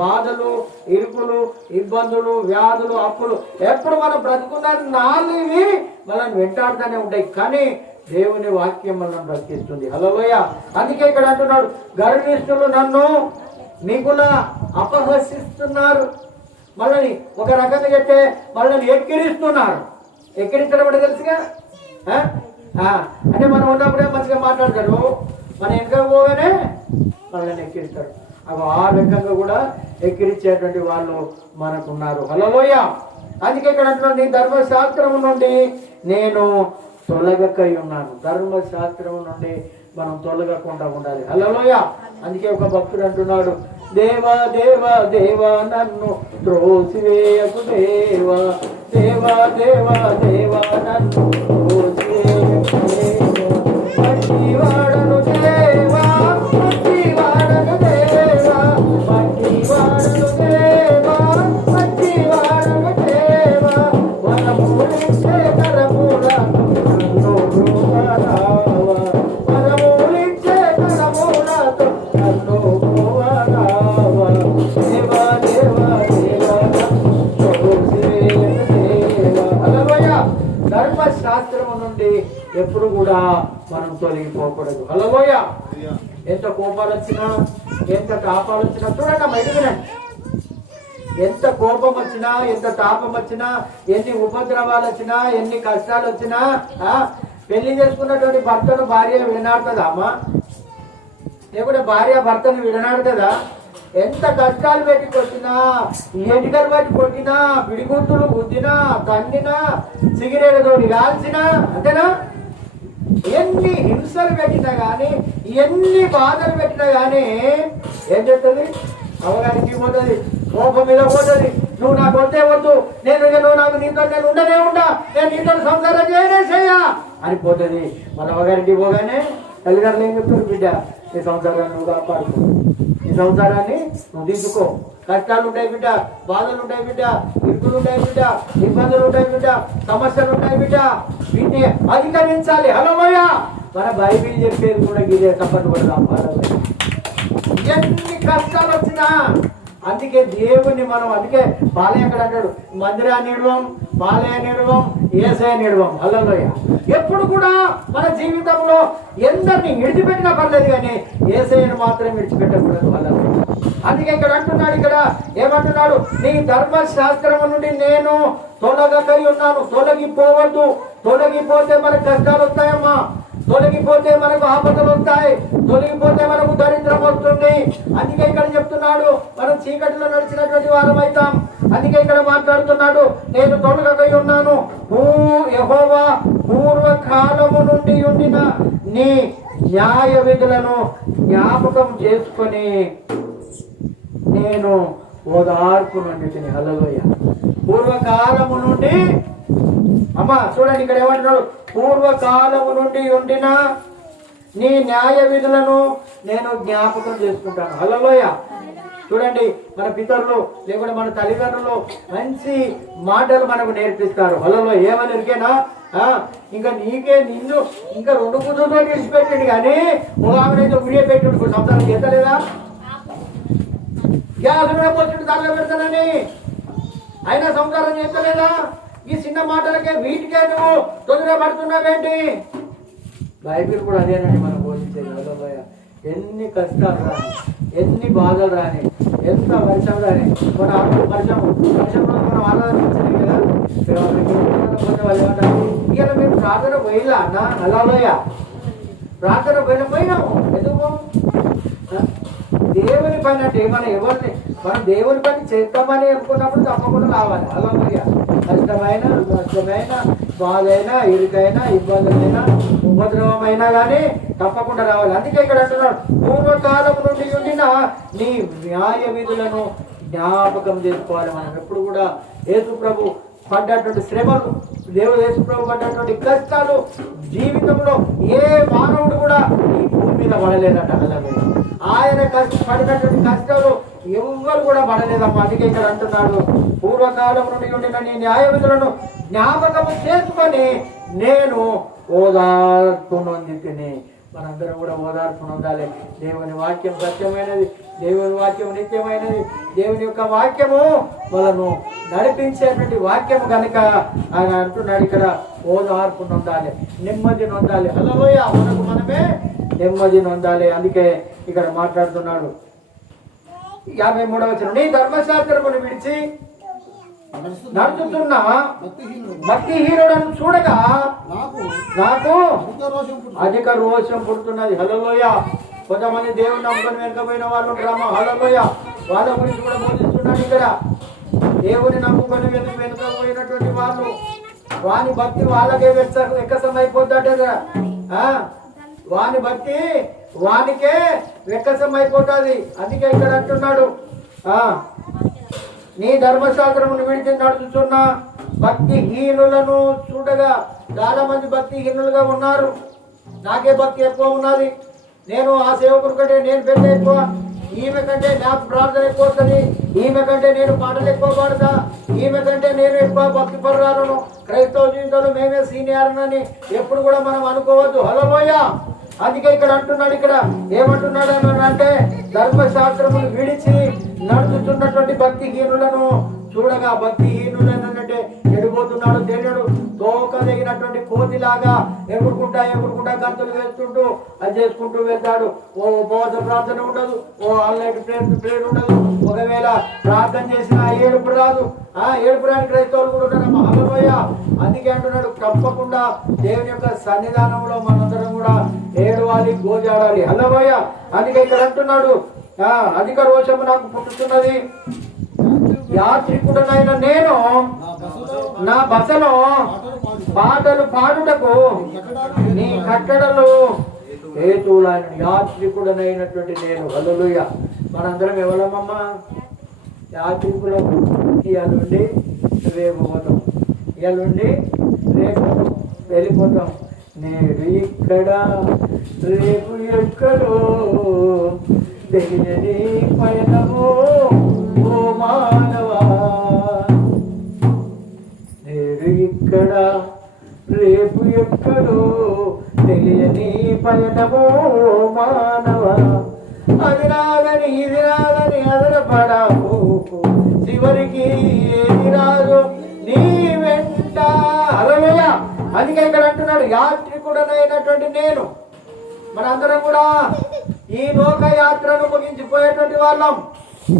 బాధలు, ఇరుకులు, ఇబ్బందులు, వ్యాధులు, అప్పులు ఎప్పుడు మనం బ్రతుకున్న నాలుగు ఇవి మనల్ని వెంటాడుతూనే ఉంటాయి. కానీ దేవుని వాక్యం మనల్ని బ్రతికిస్తుంది. హల్లెలూయా. అందుకే ఇక్కడ అంటున్నాడు, గర్విష్ఠులు నన్ను మిగుల అపహసిస్తున్నారు. మనల్ని ఒక రకంగా చెప్తే మనల్ని ఎక్కిరిస్తున్నారు. ఎక్కిరించడం అంటే తెలుసుగా, అంటే మనం ఉన్నప్పుడే మంచిగా మాట్లాడతాడు, మనం వెనక పోగానే మనల్ని ఎక్కిరిస్తాడు. ఆ రకంగా కూడా ఎక్కిరించేటువంటి వాళ్ళు మనకున్నారు. హల్లెలూయా. అందుకే ఇక్కడ అంటున్నాడు, నీ ధర్మశాస్త్రము నుండి నేను తొలగకై ఉన్నాను. ధర్మశాస్త్రం నుండి మనం తొలగకుండా ఉండాలి. హల్లెలూయా. అందుకే ఒక భక్తుడు అంటున్నాడు, దేవా దేవా దేవా నన్ను త్రోసివేయకు దేవా, దేవా దేవా దేవా నన్ను త్రోసివేయకు దేవా, మంచివాడను దేవా, మంచివాడను దేవా, మంచివాడను దేవా, మంచివాడను దేవా, వరములిచ్చే కరముల నన్ను బ్రోవరావా, వరములిచ్చే కరములతో నన్ను బ్రోవరావా, దేవా దేవా దేవా ధర్మశాస్త్రము నుండి ఎప్పుడు కూడా మనం తొలగిపోకూడదు. హల్లెలూయా. ఎంత కోపాలు వచ్చినా, ఎంత తాపాలు వచ్చినా చూడండి అమ్మా, ఎదుగునండి. ఎంత కోపం వచ్చినా, ఎంత తాపం వచ్చినా, ఎన్ని ఉపద్రవాలు వచ్చినా, ఎన్ని కష్టాలు వచ్చినా, పెళ్లి చేసుకున్నటువంటి భర్తను భార్య విడనాడుతుందా అమ్మా? లేకుంటే భార్య భర్తను విడనాడుతుందా? ఎంత కష్టాలు పెట్టి కొట్టినా, ఎన్నికలు బట్టి కొట్టినా, పిడిగుద్దులు గుద్దినా, తన్నినా, సిగరేటుతోటి కాల్చినా, అంతేనా? ఎన్ని హింసలు పెట్టినా కానీ, ఎన్ని బాధలు పెట్టినా కానీ ఏం చెప్తుంది? అవగారికి పోతుంది, కోపం మీద పోతుంది. నువ్వు నాకు వద్దే వద్దు, నువ్వు నాకు నీతో నేను ఉండనే ఉండా, నేను నీతో సంసారం చేయనేసేయా అని పోతుంది. మన అవగారికి పోగానే తల్లిదండ్రులు ఏం చెప్తారు? బిడ్డ, నీ సంసారాన్ని నువ్వు కాపాడుకో, నీ సంసారాన్ని నువ్వు తీసుకో. కష్టాలు ఉంటాయి బిడ్డ, బాధలు ఉంటాయి బిడ్డ, ఇరుకులు ఉంటాయి బిడ్డ, ఇబ్బందులు ఉంటాయి బిడ్డ, సమస్యలు ఉంటాయి బిడ్డ, వీటిని అధిగమించాలి. హల్లెలూయా. మన బైబిల్ చెప్పేది కూడా గిదే, తప్పని పడదాం. ఎన్ని కష్టాలు వచ్చినా అందుకే దేవుణ్ణి మనం, అందుకే బాలయ్య అక్కడ అంటాడు, మందిరా నిడవం, బాలయ్య నిడవం, యేసయ్య నిడవం. హల్లెలూయా. ఎప్పుడు కూడా మన జీవితంలో ఎందరిని విడిచిపెట్టినా పర్లేదు కానీ యేసయ్యను మాత్రం విడిచిపెట్టకూడదు. హల్లెలూయా. అందుకే ఇక్కడ అంటున్నాడు, ఇక్కడ ఏమంటున్నాడు? నీ ధర్మశాస్త్రము నుండి నేను తొలగకై ఉన్నాను. తొలగిపోవద్దు. తొలగిపోతే మనకు కష్టాలు వస్తాయమ్మా, తొలగిపోతే మనకు ఆపదలు వస్తాయి, తొలగిపోతే మనకు దరిద్రం వస్తుంది. అందుకే ఇక్కడ చెప్తున్నాడు, మనం చీకటిలో నడిచినటువంటి వారం అవుతాం. అందుకే ఇక్కడ మాట్లాడుతున్నాడు, నేను తొలగకై ఉన్నాను. యెహోవా పూర్వకాలము నుండి ఉండిన నీ న్యాయ విధులను జ్ఞాపకం చేసుకొని నేను ఓదార్పు నుండి. హల్లెలూయా. పూర్వకాలము నుండి, అమ్మా చూడండి ఇక్కడ ఏమంటున్నాడు? పూర్వకాలము నుండి ఉండిన నీ న్యాయ విధులను నేను జ్ఞాపకం చేసుకుంటాను. హల్లెలూయా. చూడండి, మన పితరులు లేకుంటే మన తల్లిదండ్రులు మంచి మాటలు మనకు నేర్పిస్తారు. హల్లెలూయా. ఏమని ఎరికేనా? ఇంకా నిన్ను ఇంకా 2 కుదురుతో విడిచిపెట్టండి కానీ ఒక ఆమెనైతే ఉడియ పెట్టి సంసారం చేస్తలేదా? గ్యాస్ మీద పోతుంటే దానిలో పెడతానని అయినా సంసారం చేస్తలేదా? ఈ చిన్న మాటలకే వీటికే నువ్వు తొందరగా పడుతున్నావేంటి? బైబిల్ కూడా అదేనండి మనం బోధించేది. హల్లెలూయా. ఎన్ని కష్టాలు రాని, ఎన్ని బాధలు రాని, ఎంత వర్షం రాని, వర్షంలో మనం ఆరాధించలేదు కదా. ఇక మీరు ప్రార్థన పోయిలా అన్న? హల్లెలూయా. ప్రార్థన పోయినాము. ఎందుకు? దేవుని పని అంటే మనం దేవుని పని చేద్దామని అనుకున్నప్పుడు తప్పకుండా రావాలి. హల్లెలూయా. కష్టమైన, నష్టమైన, బాధైనా, ఇరుకైనా, ఇబ్బందులైనా, ఉపద్రవమైనా కానీ తప్పకుండా రావాలి. అందుకే ఇక్కడ అంటున్నాడు, పూర్వకాలం నుండి ఉండిన నీ న్యాయ విధులను జ్ఞాపకం చేసుకోవాలి. మనం ఎప్పుడు కూడా యేసు ప్రభు పడ్డటువంటి శ్రమలు, యేసు ప్రభు పడ్డటువంటి కష్టాలు జీవితంలో ఏ మానవుడు కూడా ఈ భూమి మీద పడలేదట. ఆయన పడినటువంటి కష్టాలు ఎవ్వరు కూడా పడలేదమ్మా. అందుకే ఇక్కడ అంటున్నాడు, పూర్వకాలం నుండి ఉండిన నీ న్యాయ విధులను జ్ఞాపకము చేసుకొని నేను ఓదార్పు నొందితిని. మనందరం కూడా ఓదార్పు నొందాలి. దేవుని వాక్యం సత్యమైనది, దేవుని వాక్యం నిత్యమైనది, దేవుని యొక్క వాక్యము మనను నడిపించేటువంటి వాక్యము కనుక ఆయన అంటున్నాడు ఇక్కడ, ఓదార్పు నొందాలి, నెమ్మది నొందాలి. హల్లెలూయా. మనకు మనమే నెమ్మది నొందాలి. అందుకే ఇక్కడ మాట్లాడుతున్నాడు 53వ వచనం, నీ ధర్మశాస్త్రమును విడిచి నడుచుతున్న భక్తిహీనుడను చూడగా నాకు అధిక రోషం పుడుతున్నది. హల్లెలూయా. కొంతమంది దేవుని నమ్ముకొని వెనకపోయిన వాళ్ళు ఉంటారమ్మా. హల్లెలూయా. వాళ్ళ గురించి కూడా బోధిస్తున్నాడు ఇక్కడ. దేవుని నమ్ముకొని వెనుకపోయినటువంటి వాళ్ళు, వాని భక్తి వాళ్ళకే వెక్కసం అయిపోతాడు. వాని భక్తి వానికే వెక్కసం అయిపోతుంది. అందుకే ఇక్కడ అంటున్నాడు, నీ ధర్మశాస్త్రమును విడిచి నడుచుతున్న భక్తిహీనులను చూడగా. చాలా మంది భక్తిహీనులుగా ఉన్నారు. నాకే భక్తి ఎక్కువ ఉన్నది, నేను ఆ సేవకుడి కంటే నేను పెద్ద ఎక్కువ, ఈమె కంటే నాకు ప్రార్థన ఎక్కువ వస్తుంది, ఈమె కంటే నేను పాటలు ఎక్కువ పాడతా, ఈమె కంటే నేను ఎక్కువ భక్తి పరురాలను, క్రైస్తవ జీవితంలో మేమే సీనియర్ అని ఎప్పుడు కూడా మనం అనుకోవద్దు. హల్లెలూయా. అందుకే ఇక్కడ అంటున్నాడు, ఇక్కడ ఏమంటున్నాడు అంటే, ధర్మశాస్త్రమును విడిచి నడుచుతున్నటువంటి భక్తిహీనులను చూడగా. భక్తిహీనులను అంటే ఎడిపోతున్నాడు దేవుడు, తోక దిగినటువంటి కోతిలాగా ఎగురుకుంటా గంతులు వేస్తుంటూ అది చేసుకుంటూ వెళ్తాడు. ఓ ఉపవాస ప్రార్థన ఉండదు, ఓ ఆన్లైన్ ప్రేయర్ ఉండదు. ఒకవేళ ప్రార్థన చేసిన ఏడుపు రాదు. ఏడుపు రాని క్రైస్తవులు కూడా ఉన్నారమ్మా. హల్లెలూయా. అందుకే అంటున్నాడు, తప్పకుండా దేవుని యొక్క సన్నిధానంలో మనందరం కూడా ఏడవాలి, గోజాడాలి. హల్లెలూయా. అందుకే ఇక్కడ అంటున్నాడు, అధిక రోషము నాకు పుట్టుతున్నది, యాత్రికుడనైన నేను నా బసలో పాటలు పాడుటకు నీ కట్టడలు హేతువులైన యాత్రికుడనైనటువంటి నేను. హల్లెలూయా. మనందరం ఎవరమ్మా? యాత్రికులం. ఇవాళ నుండి రేపు పోతాం, ఇవాళ నుండి రేపు వెళ్ళిపోతాం. నేడు ఇక్కడ రేపు ఎక్కడో తెలియని పయనమో ఓ మానవా. నేడు ఇక్కడ రేపు ఎక్కడో తెలియని పయనమో మానవా. అది రాదని ఇది రాదని అదరపడవు, చివరికి ఏది రాదు నీ వెంట. హల్లెలూయా. అందుకే ఇక్కడ అంటున్నాడు, యాత్రికుడనైనటువంటి నేను. మనందరం కూడా ఈ లోక యాత్రను ముగించిపోయేటువంటి వాళ్ళం.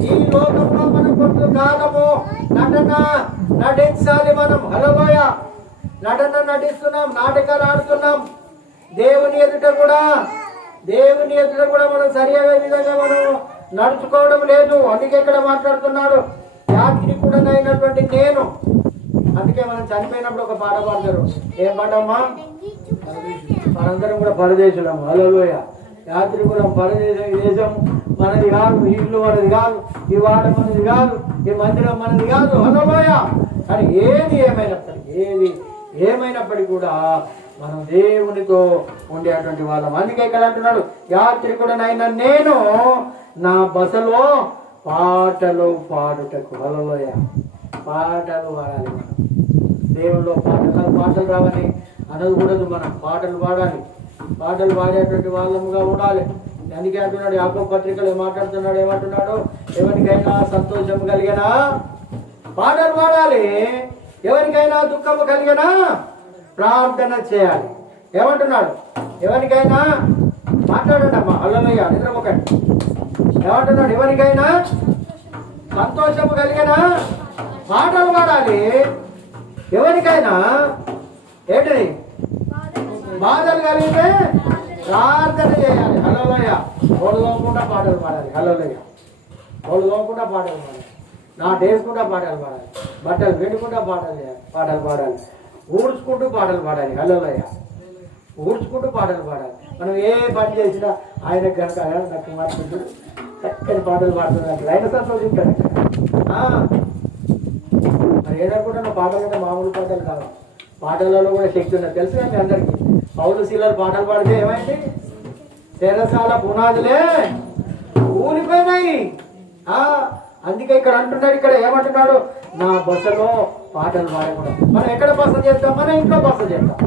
ఈ లోకంలో మనం కొంత కాలము నటించాలి మనం. హల్లెలూయా. నటిస్తున్నాం, నాటకాలు ఆడుతున్నాం. దేవుని ఎదుట కూడా మనం సరియైన విధంగా మనం నడుచుకోవడం లేదు. అందుకే ఇక్కడ మాట్లాడుతున్నాడు, యాత్రికుడనైనటువంటి నేను. అందుకే మనం చనిపోయినప్పుడు ఒక పాట పాడతారు. ఏం పాటమ్మా? మనందరం కూడా పరదేశులం. హల్లెలూయా. యాత్రికులం. దేశం మనది కాదు, ఈ ఇల్లు మనది కాదు, ఈ వాడ మనది కాదు, ఈ మందిరం మనది కాదు. హల్లెలూయా. కానీ ఏది ఏమైనప్పటికీ కూడా మనం దేవునితో ఉండేటువంటి వాళ్ళం. అందుకే ఇక్కడ అంటున్నాడు, యాత్రికుడనైనా నేను నా బసలో పాటలు పాడుటకు. హల్లెలూయా. పాటలు పాడాలి మనం. దేవుల్లో పాటలు రావని అనకూడదు. మనం పాటలు పాడాలి, పాటలు పాడేటువంటి వాళ్ళముగా ఉండాలి. అందుకే అంటున్నాడు, యాకోబు పత్రికలో ఏమంటున్నాడు? ఎవరికైనా సంతోషం కలిగినా పాటలు పాడాలి, ఎవరికైనా దుఃఖము కలిగినా ప్రార్థన చేయాలి. ఏమంటున్నాడు? ఎవరికైనా మాట్లాడండి అమ్మా. హల్లెలూయా. నిద్రపోకండి. ఏమంటున్నాడు? ఎవరికైనా సంతోషము కలిగినా పాటలు పాడాలి, ఎవరికైనా ఏంటిది బాధలు కలిగితే ప్రార్థన చేయాలి. హల్లెలూయా. ఓళ్ళు తోముకుంటా పాటలు పాడాలి. హల్లెలూయా. ఓళ్ళు తోముకుంటా పాటలు పాడాలి, నాటేసుకుంటా పాటలు పాడాలి, బట్టలు పెట్టుకుంటా పాటలు పాడాలి, ఊడ్చుకుంటూ పాటలు పాడాలి. హల్లెలూయా. ఊడ్చుకుంటూ పాటలు పాడాలి. మనం ఏ పని చేసినా ఆయన కనుక నాకు మార్చుకుంటూ చక్కని పాటలు పాడుతున్నట్లు ఆయన సంతోషించాడు. మరి ఏదనుకుంటున్న పాటలు అంటే మామూలు పాటలు కాదు. పాటలలో కూడా శక్తి ఉన్నది తెలుసు కదా మీ అందరికీ. పౌలు శీలలు పాటలు పాడితే ఏమైంది? చెరసాల పునాదులే ఊలిపోయినాయి. అందుకే ఇక్కడ అంటున్నాడు, ఇక్కడ ఏమంటున్నాడు? నా బసలో పాటలు పాడకూడదు. మనం ఎక్కడ బస చేస్తాం? మన ఇంట్లో బస చేస్తాం.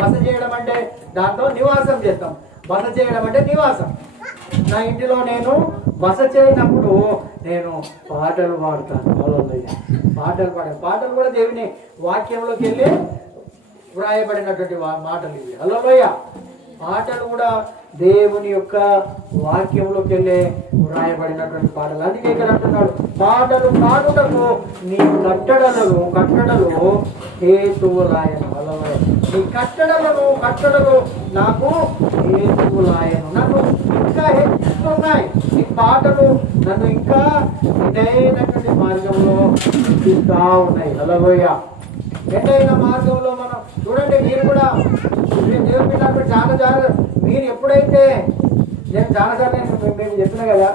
బస చేయడం అంటే దాంతో నివాసం చేస్తాం. బస చేయడం అంటే నివాసం. నా ఇంటిలో నేను బస చేయనప్పుడు నేను పాటలు పాడతాను. పాటలు కూడా దేవుని వాక్యంలోకి వెళ్ళి వ్రాయబడినటువంటి మాటలు ఇవి. హల్లెలూయా. పాటలు కూడా దేవుని యొక్క వాక్యంలోకి వెళ్ళే వ్రాయబడినటువంటి పాటలు. అందుకే ఇక్కడ అంటున్నాడు, పాటలు పాడుటకు నీ కట్టడలు హేతువులాయను. హల్లెలూయా. నీ కట్టడలు నాకు హేతువులాయను. నన్ను ఇంకా హెచ్చిస్తున్నాయి. ఈ పాటలు నన్ను ఇంకా ఇదైనటువంటి మార్గంలో చూపిస్తా ఉన్నాయి. హల్లెలూయా. ఎటైన మార్గంలో మనం చూడండి. మీరు కూడా దేవుని పిల్లలు చాలా మీరు ఎప్పుడైతే నేను చాలాసార్లు మేము చెప్పిన కదా,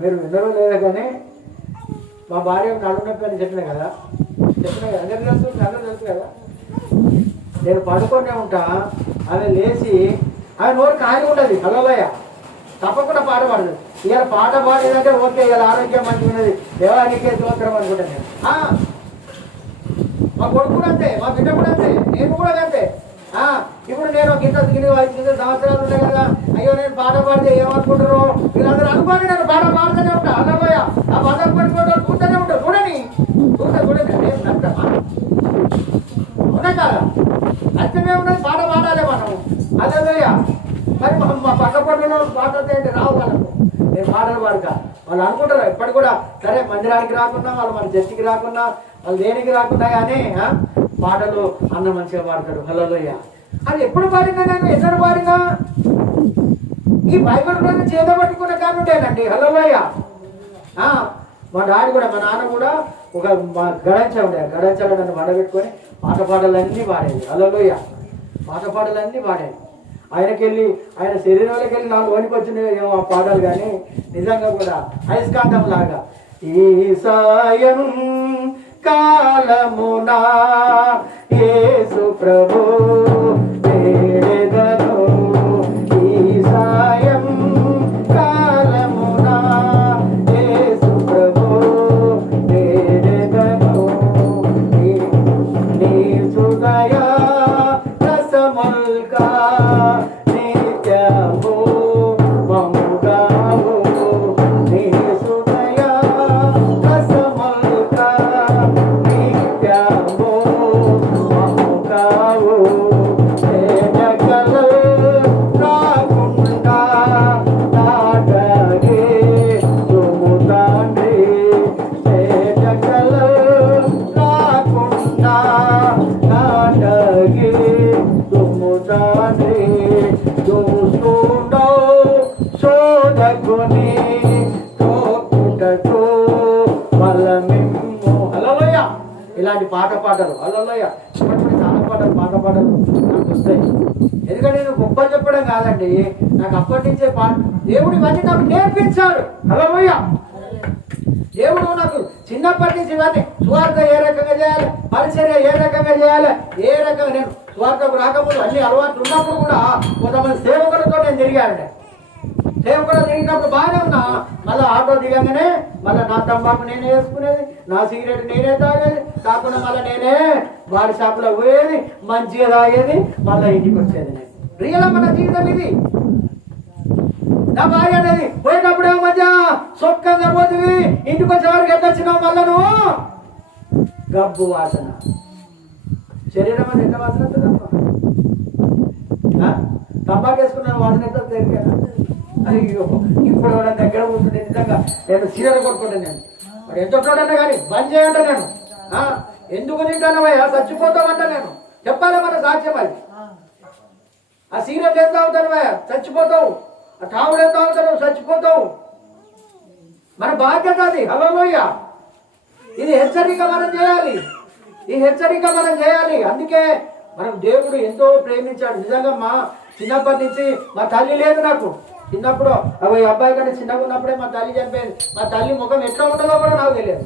మీరు వినరో లేదా కానీ మా భార్య నడునొప్పి అని చెప్పిన కదా అందరికీ తెలుసు కదా. నేను పడుకొనే ఉంటా, ఆమె లేచి ఆమె నోరు ఖాళీ ఉండదు. హల్లెలూయా. తప్పకుండా పాట పాడదు. ఇవాళ పాట పాడేదంటే ఓకే, ఇవాళ ఆరోగ్యం మంచిగా ఉన్నది, దేవానికే స్తోత్రం అనుకుంటాను నేను. మా కొడుకు కూడా అంతే, మా బిడ్డ కూడా అంతే, నేను కూడా అంతే. ఇప్పుడు నేను కింద 5 సంవత్సరాలు ఉంటాయి కదా, అయ్యో నేను పాట పాడితే ఏమనుకుంటారు వీళ్ళందరూ అనుకోని నేను పాట పాడుతూనే ఉంటా. హల్లెలూయా. ఆ పాట పడుకుంటూ చూస్తూనే ఉంటా. చూడండి నేను నమ్మా ఉన్నా కాదా? వాళ్ళు అనుకుంటారు ఎప్పటి కూడా, సరే మందిరానికి రాకున్నా, వాళ్ళు మన చర్చికి రాకున్నా, వాళ్ళు దేనికి రాకున్నా కానీ పాటలు అన్న మంచిగా పాడతాడు. హల్లెలూయా. అది ఎప్పుడు పాడినా నేను ఎన్నడూ పాడినా ఈ బైబిల్ గ్రంథం చేత పట్టుకున్న కానుంటేనండి. హల్లెలూయా. మా డాడీ కూడా, మా నాన్న కూడా ఒక గడంచ ఉండే, గడంచలో నన్ను వడబెట్టుకొని పాటలన్నీ పాడేది. హల్లెలూయా. పాటలన్నీ పాడేది. ఆయన శరీరంలోకి వెళ్ళి 4 వనికి వచ్చినాయి ఏమో ఆ పాటలు, కానీ నిజంగా కూడా అయస్కాంతం లాగా ఈ సాయం కాలమునా యేసు ప్రభు వేడెదను, ఈ సాయం కాలమునా యేసు ప్రభు వేడెదను, నీ హృదయ రసముల్కా నిత్యము మముగావు, నీ హృదయ రసముల్కా నిత్యము మముగావు, జగలు రాకుండా నాటగే తుముతాండ్రి, జగలు రాకుండా నాటగే తుముతాండ్రి, చూస్తుండో శోధకుని తోపుటకు బలమిమ్ము. హల్లెలూయా. ఇలాంటి పాటలు హల్లెలూయా. ఇప్పటికీ చాలా పాటలు నాకు వస్తాయి. ఎందుకంటే నేను గొప్ప చెప్పడం కాదండి, నాకు అప్పటి నుంచే దేవుడు ఇవన్నీ నాకు నేర్పించాడు. హల్లెలూయా. దేవుడు నాకు చిన్నప్పటి నుంచి ఇవన్నీ సువార్త ఏ రకంగా చేయాలి, పరిచర్య ఏ రకంగా చేయాలి, ఏ రకంగా నేను సువార్తకు రాకముందు అన్ని అలవాట్లు ఉన్నప్పుడు కూడా కొంతమంది సేవకులతో నేను తిరిగానండి. సేవకులు తిరిగినప్పుడు బాగానే ఉన్నా, మళ్ళీ ఆటో దిగంగానే మళ్ళీ నా తంబాకు నేనే వేసుకునేది, నా సిగరెట్ నేనే తాగేది, కాకుండా మళ్ళీ నేనే బార్ షాప్లో పోయేది, మంచిగా తాగేది, మళ్ళీ ఇంటికి వచ్చేది. నేను రియల్ మన జీవితం ఇది. నా భార్య అనేది పోయేటప్పుడే మధ్య సొక్కంగా పోతుంది, ఇంటికి వచ్చేవారికి ఎంత వచ్చినావు మళ్ళా నువ్వు గబ్బు వాసన, శరీరం అది ఎంత వాసన వస్తుందమ్మా, తంబాకు వేసుకున్న వాసన ఎంత తెలియదు. అయ్యో ఇప్పుడు ఎవరైనా దగ్గర ఉంటుంది, నిజంగా నేను సీరియల్ కొట్టుకుంటాను. నేను మరి ఎంత చూడన్నా కానీ బంద్ చేయంట. నేను ఎందుకు తింటానవయ్యా, చచ్చిపోతామంట. నేను చెప్పాలి మన సాక్ష్యం అది. ఆ సీరియల్ ఎంత అవుతానవయ్యా, చచ్చిపోతావు. ఆ తావుడు ఎంత అవుతావు, చచ్చిపోతావు. మన బాధ్యత అది. హల్లెలూయా. ఇది హెచ్చరిక మనం చేయాలి, ఈ హెచ్చరిక మనం చేయాలి. అందుకే మనం దేవుడు ఎంతో ప్రేమించాడు. నిజంగా మా చిన్నప్పటి నుంచి మా తల్లి లేదు నాకు. చిన్నప్పుడు ఈ అబ్బాయి కంటే చిన్నగా ఉన్నప్పుడే మా తల్లి చనిపోయింది. మా తల్లి ముఖం ఎట్లా ఉంటుందో కూడా నాకు తెలియదు.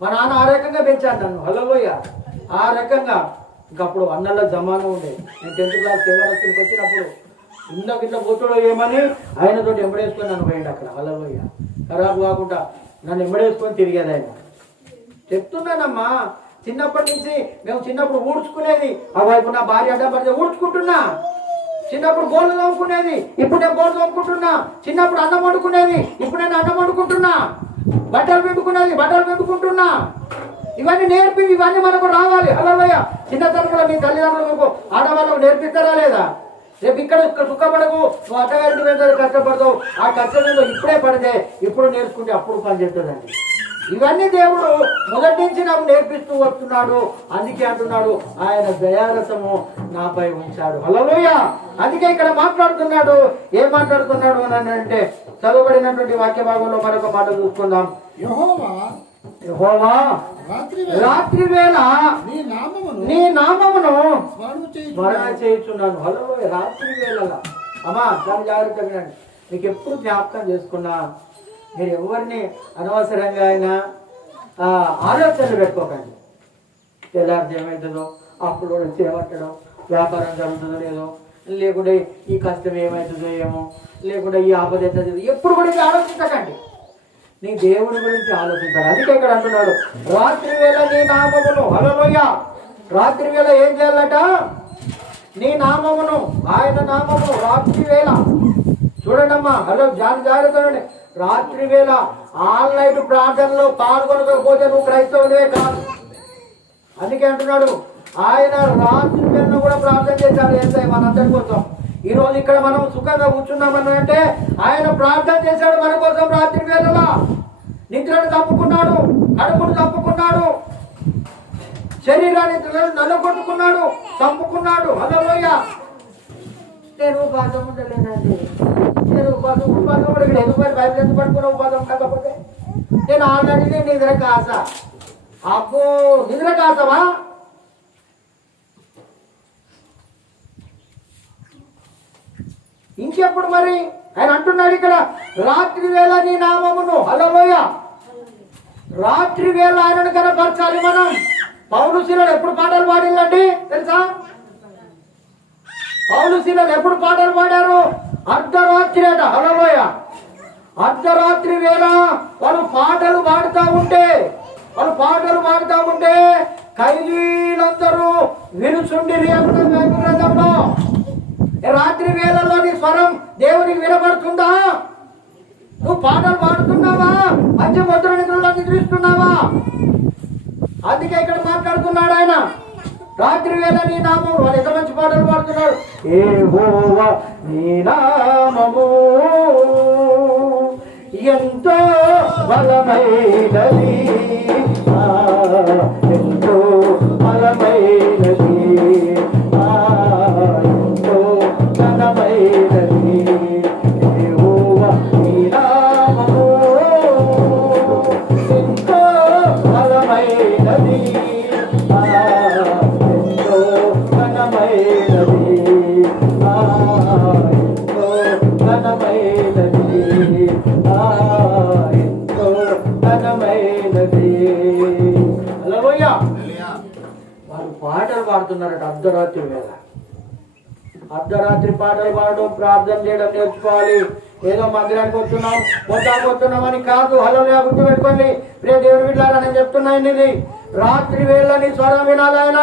మా నాన్న ఆ రకంగా పెంచాడు నన్ను. హల్లెలూయా. ఆ రకంగా ఇంకప్పుడు అన్నల జమానా ఉండేది. నేను 10th క్లాస్ సేవలకి వచ్చినప్పుడు ఇట్లా పోతుడో ఏమని ఆయనతో ఎంబడేసుకొని నన్ను పోయింది అక్కడ. హల్లెలూయా. ఖరాబ్ కాకుండా నన్ను ఎంబడేసుకొని తిరిగేది ఆయన. చెప్తున్నానమ్మా, చిన్నప్పటి నుంచి మేము చిన్నప్పుడు ఊడ్చుకునేది. ఆ వైపు నా భార్య అడ్డం పడితే ఊడ్చుకుంటున్నా. చిన్నప్పుడు బోర్లు తోముకునేది, ఇప్పుడు నేను బోర్లు తోముకుంటున్నా. చిన్నప్పుడు అన్నం వండుకునేది, ఇప్పుడు నేను అన్నం వండుకుంటున్నా. బట్టలు పెట్టుకుంటున్నా. ఇవన్నీ ఇవన్నీ మనకు రావాలి. హల్లెలూయా. చిన్నతనంలో మీ తల్లిదండ్రులు మీకు ఆడవాళ్ళకు నేర్పిస్తారా లేదా? రేపు ఇక్కడ సుఖపడకు, నువ్వు అత్తగారికి వెళ్తావు, కష్టపడతావు. ఆ కష్టంలో ఇప్పుడే పడితే ఇప్పుడు నేర్చుకుంటే అప్పుడు పని చేస్తుందండి. ఇవన్నీ దేవుడు మొదటి నుంచి నాకు నేర్పిస్తూ వస్తున్నాడు. అందుకే అంటున్నాడు, ఆయన దయారసము నాపై ఉంచాడు. హల్లెలూయా. అందుకే ఇక్కడ మాట్లాడుతున్నాడు. ఏం మాట్లాడుతున్నాడు అని అంటే, చదువుబడినటువంటి వాక్య భాగంలో మరొక మాట చూసుకుందాం. యెహోవా రాత్రి వేళ నీ నామమును స్మరణ చేయుచున్నాను. హల్లెలూయా. రాత్రి వేళ అమ్మా దాని జాగ్రత్తగా వినండి. మీకు ఎప్పుడు జ్ఞాపకం చేసుకున్నా, మీరు ఎవరిని అనవసరంగా అయినా ఆలోచనలు పెట్టుకోకండి. తెల్లారితే ఏమవుతుందో, అప్పుడు వచ్చి ఏమంటాడో, వ్యాపారం జరుగుతుందో లేదో, లేకుంటే ఈ కష్టం ఏమవుతుందో ఏమో, లేకుంటే ఈ ఆపద ఎంత ఎప్పుడు కూడా ఆలోచించకండి. నీ దేవుని గురించి ఆలోచించాలి. అందుకే ఇక్కడ అంటున్నాడు, రాత్రి వేళ నీ నామమును. హల్లెలూయా. రాత్రి వేళ ఏం చేయాలట? నీ నామమును, ఆయన నామమును రాత్రి వేళ. చూడండమ్మా, హలో జాగ్రత్త. రాత్రి వేళ ఆల్ నైట్ ప్రార్థనలో పాల్గొనకపోతే నువ్వు క్రైస్తవులే కాదు. అందుకే అంటున్నాడు, ఆయన రాత్రి వేళ కూడా ప్రార్థన చేశాడు. ఎంత మనందరి కోసం. ఈ రోజు ఇక్కడ మనం సుఖంగా కూర్చున్నామని అంటే ఆయన ప్రార్థన చేశాడు మన కోసం రాత్రి వేళలా. నిద్రను తప్పుకున్నాడు, కడుపును తప్పుకున్నాడు, శరీరాన్ని నల్లగొట్టుకున్నాడు, చంపుకున్నాడు. హల్లెలూయా. నేను ఉపాసం ఉండలేనండి, నేను ఉపాసం కూడా ఇక్కడ ఎందుకు బైబిల్ ఎందుకు పట్టుకున్నా ఉపాసం కాకపోతే? నేను ఆల్రెడీ నిద్ర కాస. అబ్బో, నిద్ర కాసవా? ఇంకెప్పుడు మరి? ఆయన అంటున్నాడు ఇక్కడ, రాత్రి వేళ నీ నామమును. హల్లెలూయా. రాత్రి వేళ ఆయనను కనపరచాలి మనం. పౌలు శీలలు ఎప్పుడు పాటలు పాడిందండి తెలుసా? పౌలు శీలలు ఎప్పుడు పాటలు పాడారు? అర్ధరాత్రి అట. హల్లెలూయా. అర్ధరాత్రి వేళ వాళ్ళు పాటలు పాడుతూ ఉంటే ఖైదీలందరూ వినుచుండిరి అన్న గ్రంథంలో. రాత్రి వేళలోని స్వరం దేవునికి వినబడుతుందా? నువ్వు పాటలు పాడుతున్నావా? మంచి ముద్ర నిద్రలో నిద్రిస్తున్నావా? అందుకే ఇక్కడ మాట్లాడుతున్నాడు ఆయన. రాత్రి వేళ నీ నామము. వాళ్ళు ఎంత మంచి పాటలు పాడుతున్నారు. యెహోవా నీ నామము ఎంతో బలమైనది, ఎంతో బలమైనది, ఎంతో ఘనమైనది. యెహోవా నీ నామము ఎంతో బలమైనది, ఎంతో ఘనమైనది, ఎంతో ఘనమైనది, ఎంతో ఘనమైనది. హల్లెలూయా. వాళ్ళు పాటలు పాడుతున్నారట అర్ధరాత్రి వేళ. అర్ధరాత్రి పాటలు పాడడం, ప్రార్థన చేయడం నేర్చుకోవాలి. ఏదో మందిరానికి వస్తున్నాం అని కాదు. హల్లెలూయా. గుర్తుపెట్టుకోండి ప్రియ దేవుని బిడ్డలారా, నేను చెప్తున్నాను, ఇది రాత్రి వేళ నీ స్వరం వినాలి. ఆయన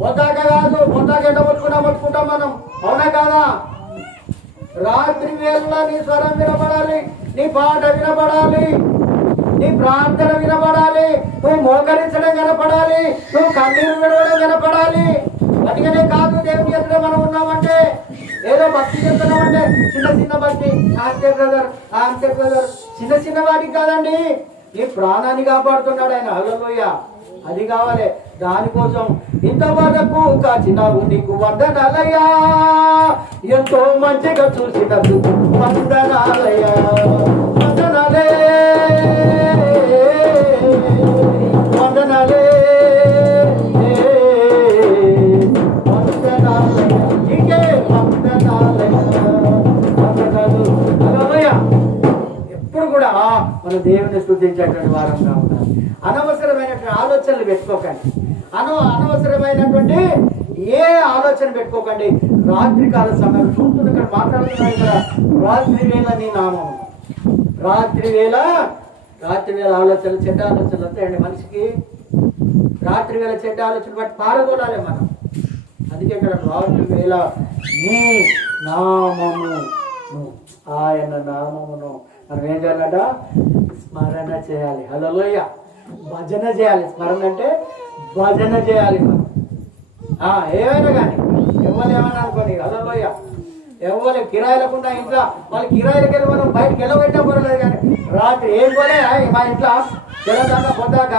పొద్దాక కాదు. పొద్దాక ఎంత మొత్తుకుంటాం మనం, అవునా కాదా? రాత్రి వేళ నీ స్వరం వినపడాలి, నీ పాట వినపడాలి, నీ ప్రార్థన వినపడాలి, నువ్వు మోకరించడం కనపడాలి, నువ్వు కన్నీరు విడవడం కనపడాలి. అందుకనే కాదు దేవుని ఎదుట మనం ఉన్నామంటే, ఏదో భక్తి చెప్తున్నామంటే చిన్న భక్తి, అంతే బ్రదర్, చిన్న వాటికి కాదండి. నీ ప్రాణాన్ని కాపాడుతున్నాడు ఆయన. హల్లెలూయా. అది కావాలి. దానికోసం ఇంతవరకు కాచినావు, నీకు వందనాలయ్యా. ఎంతో మంచిగా చూసినందుకు వందనాలయ్యా. వందనాలే, వందనాలే, వందనాలయ్యా. ఇంకే వందనాలయ్యా, వందనాలు. హల్లెలూయా. ఎప్పుడు కూడా మన దేవుని స్తుతించేటువంటి వారంగా ఉండాలి. అనవసరమైనటువంటి ఆలోచనలు పెట్టుకోకండి. అనవసరమైనటువంటి ఏ ఆలోచన పెట్టుకోకండి. రాత్రికాల సమయం చూస్తుంది ఇక్కడ మాట్లాడుతున్నాడు కదా. రాత్రి వేళ నీ నామము. రాత్రి వేళ ఆలోచనలు, చెడ్డ ఆలోచనలు వస్తాయండి మనిషికి. రాత్రి వేళ చెడ్డ ఆలోచనలు బట్టి పారగొనాలి మనం. అందుకే ఇక్కడ రాత్రి వేళ నీ నామము, ఆయన నామమును మనం ఏం చేయాలట? స్మరణ చేయాలి. హల్లెలూయా. భజన చేయాలి. స్మరణ అంటే భజన చేయాలి మనం. ఏమైనా కానీ ఎవరు ఏమైనా అనుకోండి. హల్లెలూయా. ఎవరు కిరాయిలకుండా ఇంట్లో వాళ్ళు కిరాయిలకి వెళ్ళి మనం బయటకు వెళ్ళబెట్టా పర్లేదు. కానీ రాత్రి ఏం పోలే మా ఇంట్లో తెల్లదాకా పొద్దాక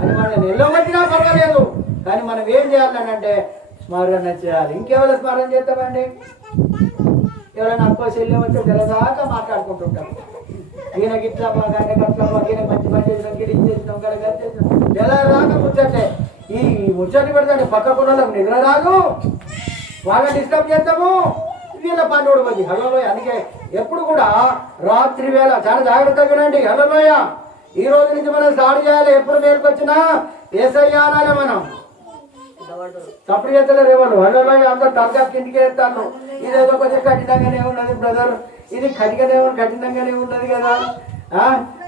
అని మనం వెళ్ళబట్టినా పర్వాలేదు. కానీ మనం ఏం చేయాలని అంటే స్మరణ చేయాలి. ఇంకెవరు స్మరణ చేస్తామండి? ఎవరైనా అక్కో చెల్లి వచ్చి తెల్లదాకా మాట్లాడుకుంటుంటాం. ఈయనకి ఇట్లా కానీ అట్లా ఈయన మంచి పని చేసినాం, గిరి చేసినాం, గడ చేసినాం. ఎలా రాక ముచ్చటే ఈ ముచ్చట్లు పెడతాండి. పక్కకున్నలకు నిద్ర రాదు, వాళ్ళని డిస్టర్బ్ చేస్తాము, వీళ్ళ పని ఊడిపోద్ది. హల్లెలూయా. అందుకే ఎప్పుడు కూడా రాత్రి వేళ చాలా జాగ్రత్తగా వినండి. హల్లెలూయా. ఈ రోజు నుంచి మనం స్టార్ట్ చేయాలి. ఎప్పుడు మేలుకొచ్చినా యేసయ్యా అనాలి మనం. తప్పుడు చేస్తలేరు ఎవరు. హల్లెలూయా. అందరూ తరగా కిందికి వేస్తాను. ఇదేదో కొంచెం కఠినంగానే ఉన్నది బ్రదర్, ఇది కఠినంగానే ఉన్నది కదా.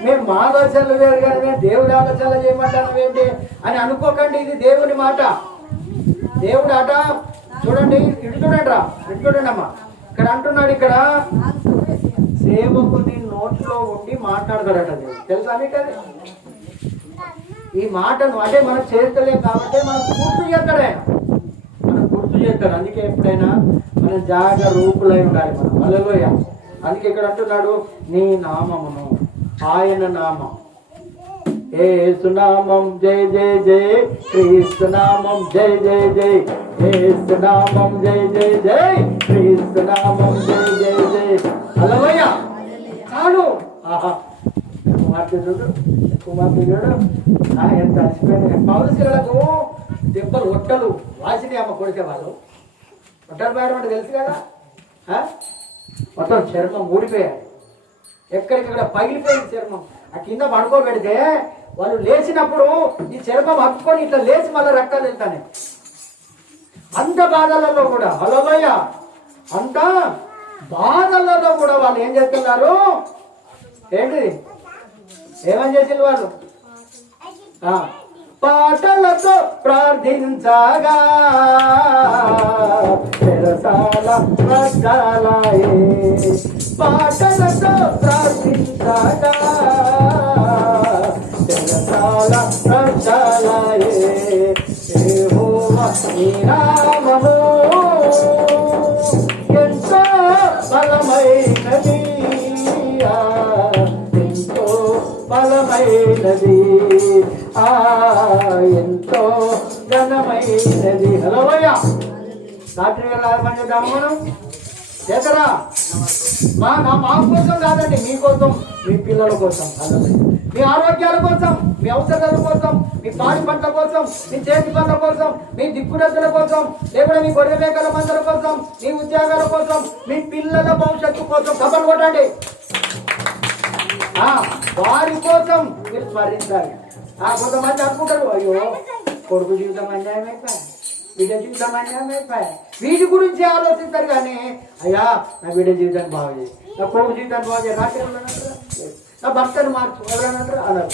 మేము మా ఆలోచనలు వేరు కదా, మేము దేవుడి ఆలోచనలు చేయమంటాను ఏంటి అని అనుకోకండి. ఇది దేవుని మాట, దేవుడు ఆట. చూడండి, ఇటు చూడండి అమ్మా. ఇక్కడ అంటున్నాడు, ఇక్కడ సేవకుని నోట్లో ఉండి మాట్లాడతాడట దేవుడు. తెలుసా మీకు అది? ఈ మాటను అంటే మనం చేస్తలేం కాబట్టి మనం గుర్తు చేస్తాడు ఆయన, మనం గుర్తు చేస్తాడు. అందుకే ఎప్పుడైనా మనం జాగ్రత్త రూపులై ఉండాలి మనం. హల్లెలూయా. అందుకే ఇక్కడ అంటున్నాడు నీ నామమును. ఆయన నామం. యేసునామం జై జై జై, క్రీస్తునామం జై జై జై, యేసునామం జై జై జై, క్రీస్తునామం జై జై జై. హల్లెలూయా. చాలు. ఆహా, కుమార్తె చూడు, కుమార్తె చూడు ఎంత అలసిపోయింది. పౌరుషులకు దెబ్బలు ఒట్టలు వాసిని అమ్మ కొడితే వాళ్ళు ఒట్టలు పోయడం అంటే తెలుసు కదా. మొత్తం చర్మం ఊడిపోయాడు, ఎక్కడికక్కడ పగిలిపోయింది చర్మం. ఆ కింద పడుకోబెడితే వాళ్ళు లేచినప్పుడు ఈ చర్మం హత్తుకొని ఇట్లా లేచి మళ్ళీ రక్తాలు వెళ్తానే. అంత బాధలలో కూడా, హల్లెలూయా, అంత బాధలలో కూడా వాళ్ళు ఏం చేస్తున్నారు? ఏంటి ఏమని చేసింది వాళ్ళు? పాటలతో ప్రార్థించగా చెరసాల రక్షాలయే, పాటలతో ప్రార్థించగా చెరసాల రక్షాలయే. యెహోవా నీ నామము ఎంతో బలమైనది, ఎంతో బలమైనది, ఎంతో ఘనమైనది. హల్లెలూయా. రాత్రి వేళ పని చేద్దాము మనం చేతరా. మా కోసం కాదండి, మీకోసం, మీ పిల్లల కోసం, మీ ఆరోగ్యాల కోసం, మీ అవసరాల కోసం, మీ పాడి పంటల కోసం, మీ చేతి పనుల కోసం, మీ దిక్కుడెద్దల కోసం, లేకపోతే మీ గొర్రె మేకల మందల కోసం, మీ ఉద్యోగాల కోసం, మీ పిల్లల భవిష్యత్తు కోసం కబలు కొట్టండి. వారి కోసం మీరు స్మరించాలి. కొంతమంది అనుకుంటారు, అయ్యో కొడుకు జీవితం అన్యాయం అయిపోయా, బిడ్డ జీవితం అన్యాయం అయిపోయా, వీటి గురించి ఆలోచిస్తారు. కానీ అయ్యా నా బిడ్డ జీవితాన్ని బాగు చేయి, నా కొడుకు జీవితాన్ని బాగు చేయి, నా భర్తను మార్చు ఎవరన్నారు అన్నారు.